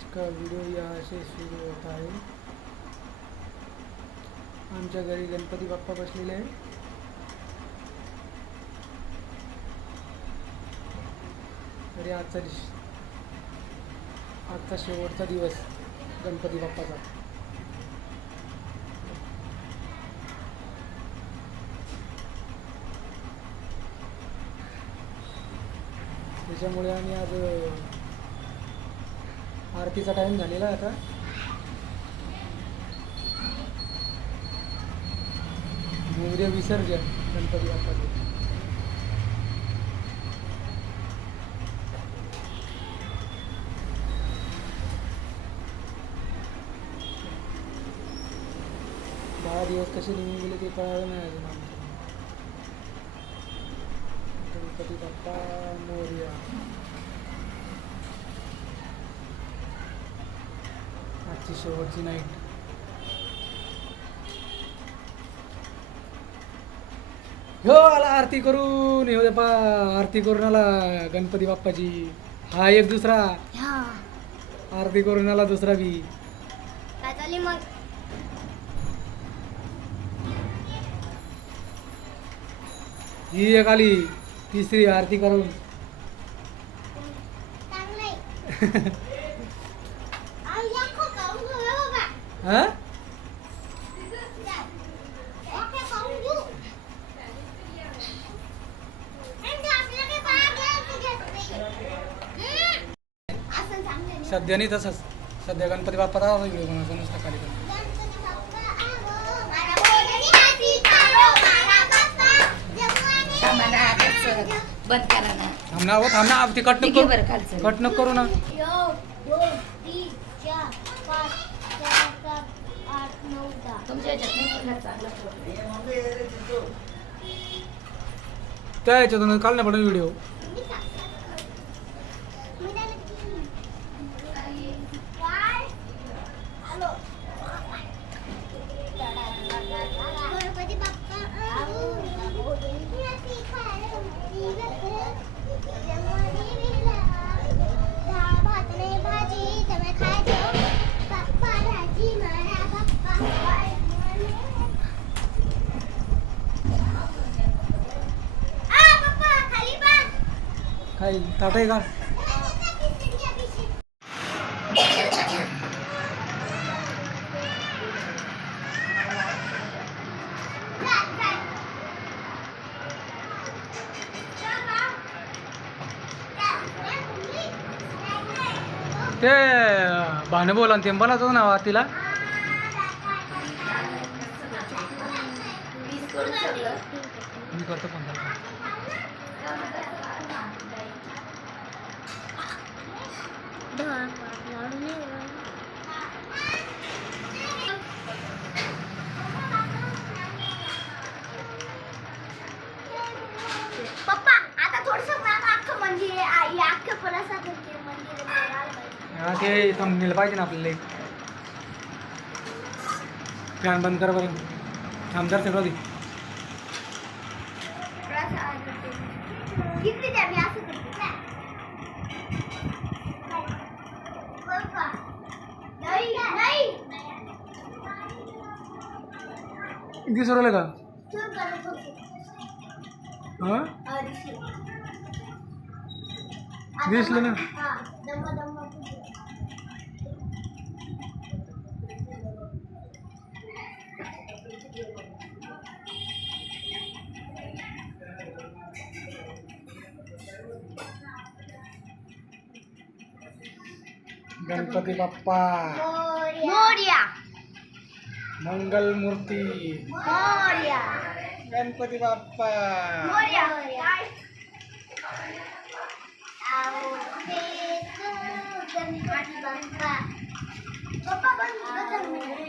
आज का व्हिडिओ यहाँ से सुरू होता है। आमच्या घरी गणपती बाप्पा बसलेले आहे। तरी आजचा शेवटचा दिवस गणपती बाप्पाचा। त्याच्यामुळे आम्ही आज आरतीचा टाइम झालेला आहे आता। उद्या विसर्जन गणपती बाप्पाचे। बारा दिवस कसे निघून गेले ते कळालं नाही अजून आमचं। गणपती बाप्पा मोरया। आजची शेवटची नाईट। हो आला आरती करून, येऊ दे पा आरती करून आला गणपती बाप्पाची। हा एक दुसरा आरती करून आला दुसरा बी। काय चालली मग? ही एक आली तिसरी आरती करून। हा सध्या नाही तसंच। सध्या गणपती बाप्पाचा व्हिडिओ बनवायचा नुसता खाली बंद करा ना। थांबना ती कट नको कट नको करू ना। 1 2 3 4 5 6 7 8 9 10 तुमच्या ह्याच्यात त्या ह्याच्यातून काल नाही पडेल व्हिडिओ। काय ताट आहे का? ते भाने बोला ते बोलायचं ना तिला। मी करतो पण पप्पा आता थोडंसं अख्खं मंदिर आहे, अख्खं प्रसाद मंदिर ते थांबलेलं पाहिजे ना आपल्याला। फॅन बंद कर बरं। थांबदार सगळं दे। दिसवलं का? हां दिसलं ना। गणपती बाप्पा मोरया। मंगल मूर्ती मोरया। गणपती बाप्पा मोरया। गणपती बाप्पा पप्पा गणपती बाप्पा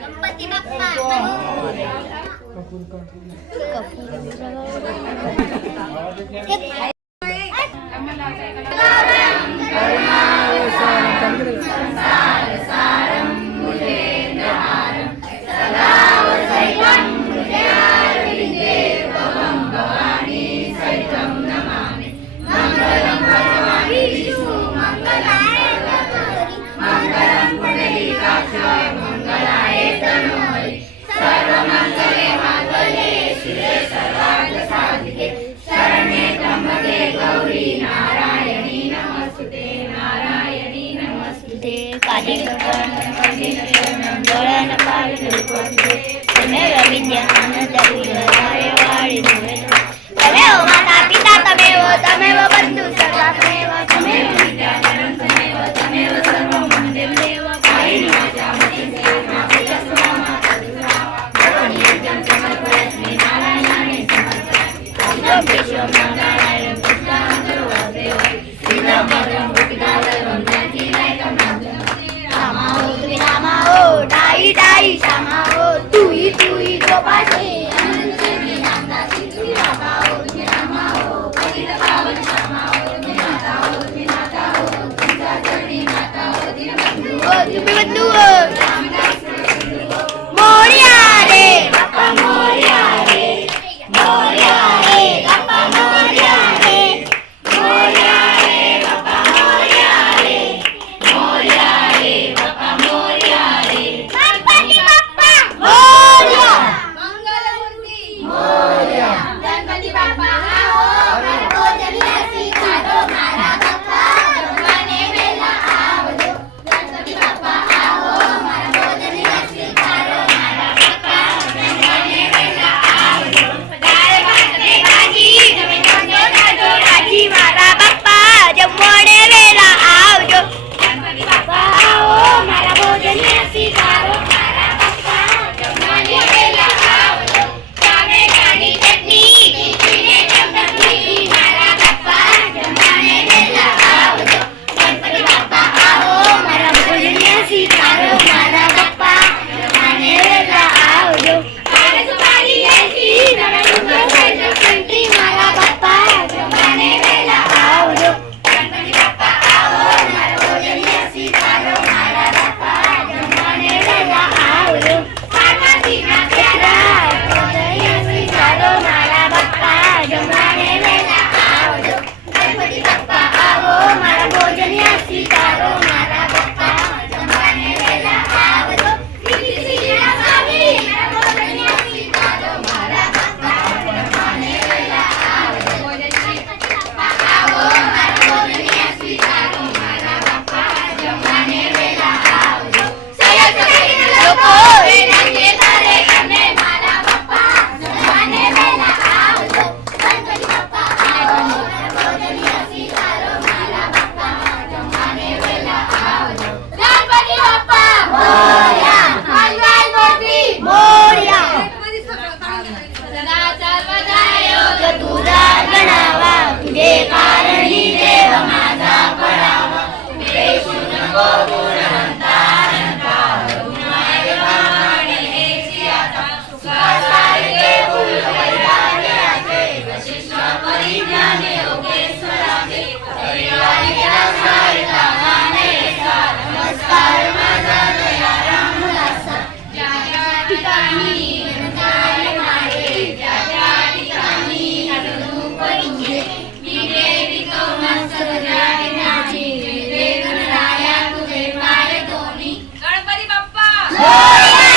गणपती बाप्पा कपूर कपूर तमेव माता पिता तमेव बंधु सर्वा तमेव विद्या तमेव सर्वं मङ्गलं देव कायिनी वाचा मनसेन्द्रिये मातृस्वा भवानी यज्ञं समर्पयामि नारायणाय समर्पयामि केशवं नारायणं कृष्णां देव श्रीराम भद्रं गोपिकावल्लभं जानकीनायकं रामचन्द्रं मोरया